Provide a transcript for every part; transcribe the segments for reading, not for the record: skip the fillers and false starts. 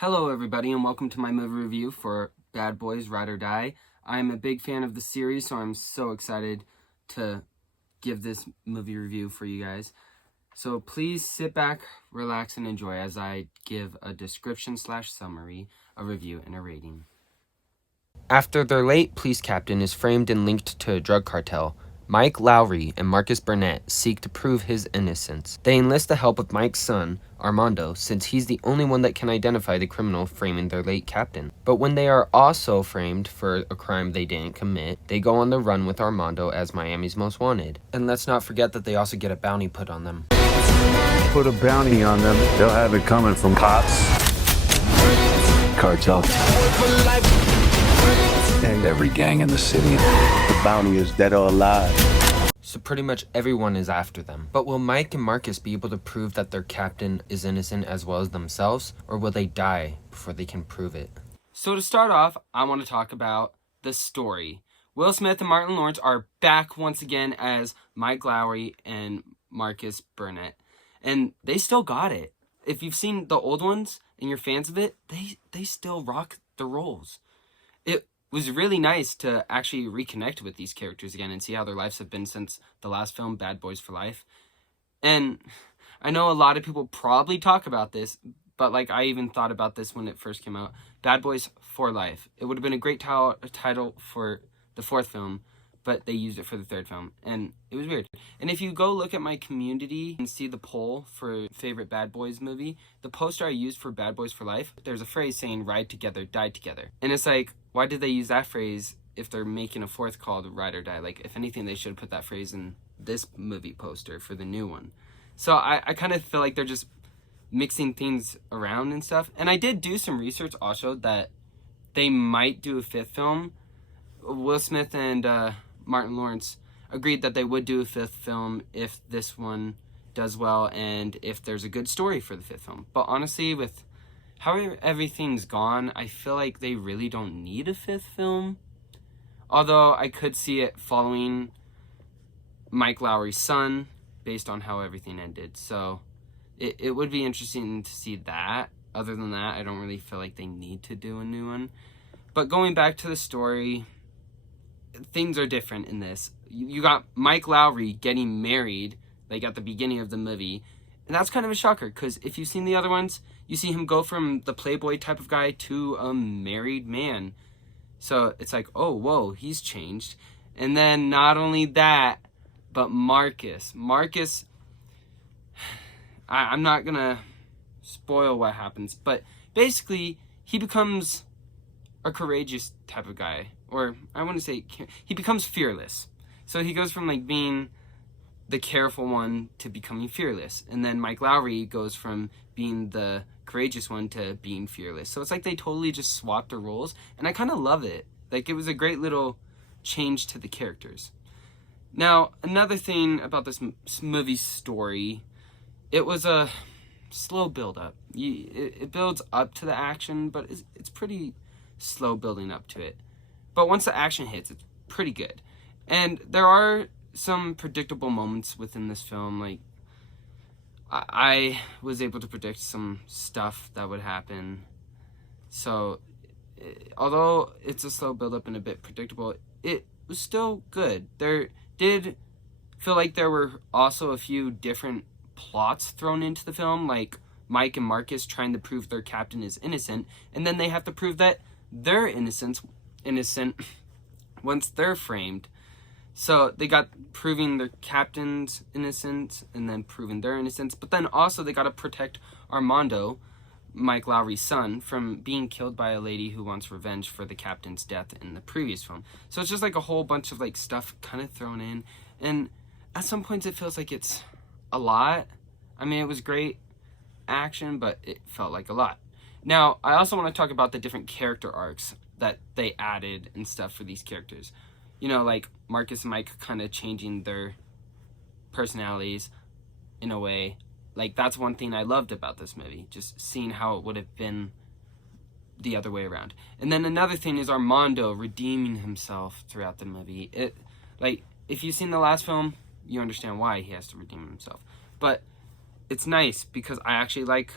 Hello everybody and welcome to my movie review for Bad Boys: Ride or Die. I'm a big fan of the series, so I'm so excited to give this movie review for you guys. So please sit back, relax, and enjoy as I give a description/summary, a review, and a rating. After their late police captain is framed and linked to a drug cartel, Mike Lowry and Marcus Burnett seek to prove his innocence. They enlist the help of Mike's son, Armando, since he's the only one that can identify the criminal framing their late captain. But when they are also framed for a crime they didn't commit, they go on the run with Armando as Miami's most wanted. And let's not forget that they also get a bounty put on them. Put a bounty on them, they'll have it coming from cops, cartel, and every gang in the city. The bounty is dead or alive. So pretty much everyone is after them. But will Mike and Marcus be able to prove that their captain is innocent as well as themselves, or will they die before they can prove it? So to start off, I want to talk about the story. Will Smith and Martin Lawrence are back once again as Mike Lowry and Marcus Burnett. And they still got it. If you've seen the old ones and you're fans of it, they still rock the roles. It was really nice to actually reconnect with these characters again and see how their lives have been since the last film, Bad Boys for Life. And I know a lot of people probably talk about this, but like I even thought about this when it first came out. Bad Boys for Life. It would have been a great title for the fourth film, but they used it for the third film, and it was weird. And if you go look at my community and see the poll for favorite Bad Boys movie, the poster I used for Bad Boys for Life, there's a phrase saying ride together, die together. And it's like, why did they use that phrase if they're making a fourth called Ride or Die? Like, if anything, they should have put that phrase in this movie poster for the new one. So I kind of feel like they're just mixing things around and stuff. And I did do some research also that they might do a fifth film. Will Smith and Martin Lawrence agreed that they would do a fifth film if this one does well and if there's a good story for the fifth film. But honestly, with how everything's gone, I feel like they really don't need a fifth film. Although I could see it following Mike Lowry's son based on how everything ended. So it would be interesting to see that. Other than that, I don't really feel like they need to do a new one. But going back to the story, things are different in this. You got Mike Lowry getting married like at the beginning of the movie, and that's kind of a shocker because if you've seen the other ones, you see him go from the playboy type of guy to a married man. So it's like, oh, whoa, he's changed. And then not only that, but Marcus, I'm not gonna spoil what happens, but basically he becomes a courageous type of guy. Or I want to say he becomes fearless. So he goes from like being the careful one to becoming fearless. And then Mike Lowry goes from being the courageous one to being fearless. So it's like they totally just swapped the roles. And I kind of love it. Like, it was a great little change to the characters. Now, another thing about this movie's story, it was a slow build-up. It builds up to the action, but it's pretty slow building up to it. But once the action hits, it's pretty good. And there are some predictable moments within this film. Like, I was able to predict some stuff that would happen. So, although it's a slow build-up and a bit predictable, it was still good. There did feel like there were also a few different plots thrown into the film, like Mike and Marcus trying to prove their captain is innocent, and then they have to prove that they're innocent once they're framed. So they got proving their captain's innocence and then proving their innocence, but then also they got to protect Armando, Mike Lowry's son, from being killed by a lady who wants revenge for the captain's death in the previous film. So it's just like a whole bunch of like stuff kind of thrown in, and at some points it feels like it's a lot. I mean, it was great action, but it felt like a lot. Now, I also want to talk about the different character arcs that they added and stuff for these characters. You know, like Marcus and Mike kind of changing their personalities in a way. Like, that's one thing I loved about this movie, just seeing how it would have been the other way around. And then another thing is Armando redeeming himself throughout the movie. Like, if you've seen the last film, you understand why he has to redeem himself. But it's nice because I actually like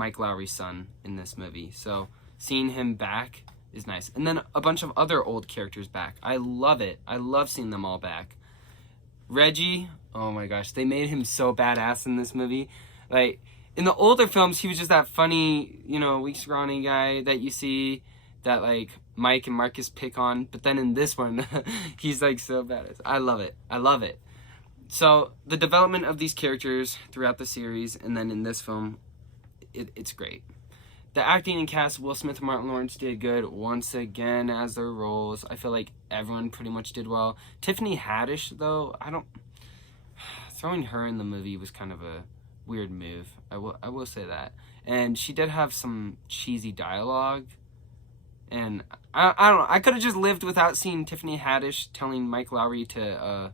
Mike Lowry's son in this movie. So seeing him back is nice. And then a bunch of other old characters back. I love it. I love seeing them all back. Reggie, oh my gosh, they made him so badass in this movie. Like, in the older films, he was just that funny, weak, scrawny guy that you see that, like, Mike and Marcus pick on. But then in this one, he's, like, so badass. I love it. I love it. So, the development of these characters throughout the series, and then in this film, it's great. The acting and cast, Will Smith and Martin Lawrence did good once again as their roles. I feel like everyone pretty much did well. Tiffany Haddish, though, throwing her in the movie was kind of a weird move. I will say that. And she did have some cheesy dialogue. And I don't know. I could have just lived without seeing Tiffany Haddish telling Mike Lowry to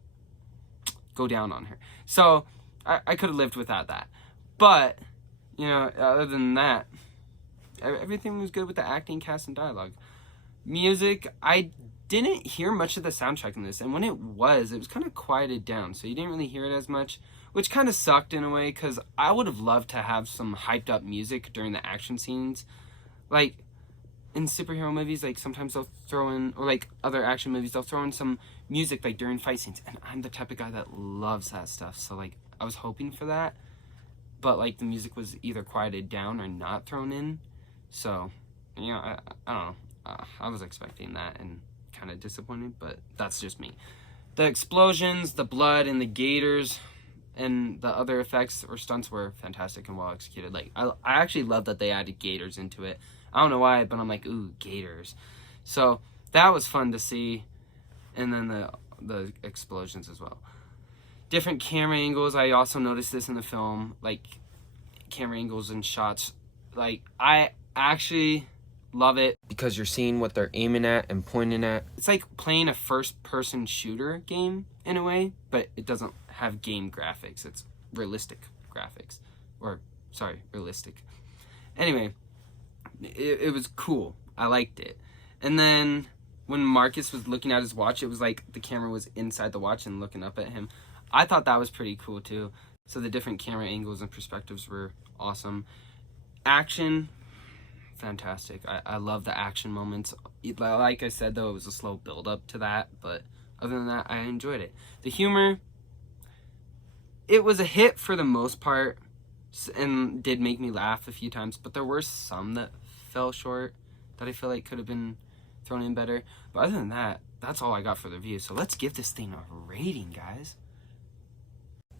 go down on her. So I could have lived without that. But, other than that, everything was good with the acting, cast, and dialogue. Music, I didn't hear much of the soundtrack in this, and when it was kind of quieted down, so you didn't really hear it as much, which kind of sucked in a way, because I would have loved to have some hyped up music during the action scenes. Like, in superhero movies, like, sometimes they'll throw in, or like other action movies, they'll throw in some music, like, during fight scenes, and I'm the type of guy that loves that stuff, so, like, I was hoping for that, but, like, the music was either quieted down or not thrown in, so, I don't know, I was expecting that, and kind of disappointed, but that's just me. The explosions, the blood, and the gators, and the other effects or stunts were fantastic and well executed. Like, I actually love that they added gators into it. I don't know why, but I'm like, ooh, gators. So that was fun to see, and then the explosions as well. Different camera angles. I also noticed this in the film, like camera angles and shots. Like, I actually love it because you're seeing what they're aiming at and pointing at. It's like playing a first-person shooter game in a way, but it doesn't have game graphics. It's realistic graphics. Realistic. Anyway, it was cool. I liked it. And then when Marcus was looking at his watch, it was like the camera was inside the watch and looking up at him. I thought that was pretty cool too. So the different camera angles and perspectives were awesome. Action, fantastic. I love the action moments. Like I said, though, it was a slow build up to that, but other than that, I enjoyed it. The humor, it was a hit for the most part and did make me laugh a few times, but there were some that fell short that I feel like could have been thrown in better. But other than that, that's all I got for the review. So let's give this thing a rating, guys.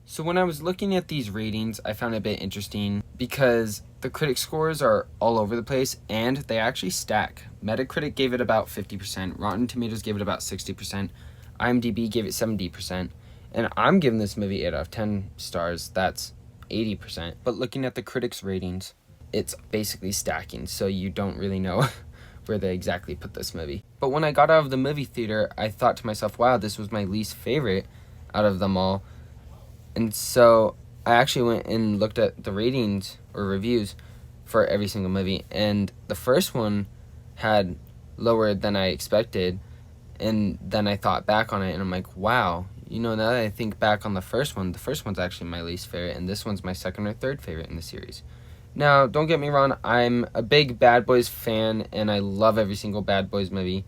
So when I was looking at these ratings, I found it a bit interesting because the critic scores are all over the place and they actually stack. Metacritic gave it about 50%, Rotten Tomatoes gave it about 60%, IMDb gave it 70%, and I'm giving this movie 8 out of 10 stars. That's 80%. But looking at the critics' ratings, it's basically stacking, so you don't really know where they exactly put this movie. But when I got out of the movie theater, I thought to myself, wow, this was my least favorite out of them all. And so I actually went and looked at the ratings or reviews for every single movie. And the first one had lower than I expected. And then I thought back on it and I'm like, wow, now that I think back on the first one's actually my least favorite. And this one's my second or third favorite in the series. Now, don't get me wrong, I'm a big Bad Boys fan and I love every single Bad Boys movie.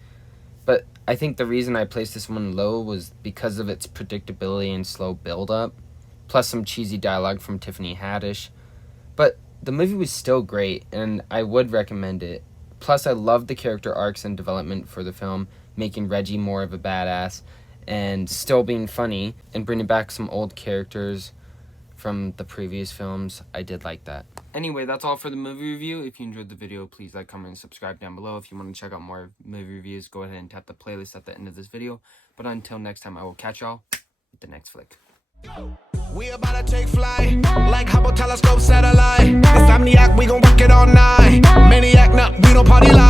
But I think the reason I placed this one low was because of its predictability and slow build-up. Plus some cheesy dialogue from Tiffany Haddish. But the movie was still great, and I would recommend it. Plus, I loved the character arcs and development for the film, making Reggie more of a badass, and still being funny, and bringing back some old characters from the previous films. I did like that. Anyway, that's all for the movie review. If you enjoyed the video, please like, comment, and subscribe down below. If you want to check out more movie reviews, go ahead and tap the playlist at the end of this video. But until next time, I will catch y'all with the next flick. We about to take flight, like Hubble telescope satellite. Insomniac, we gon' rock it all night. Maniac, nah, we don't party like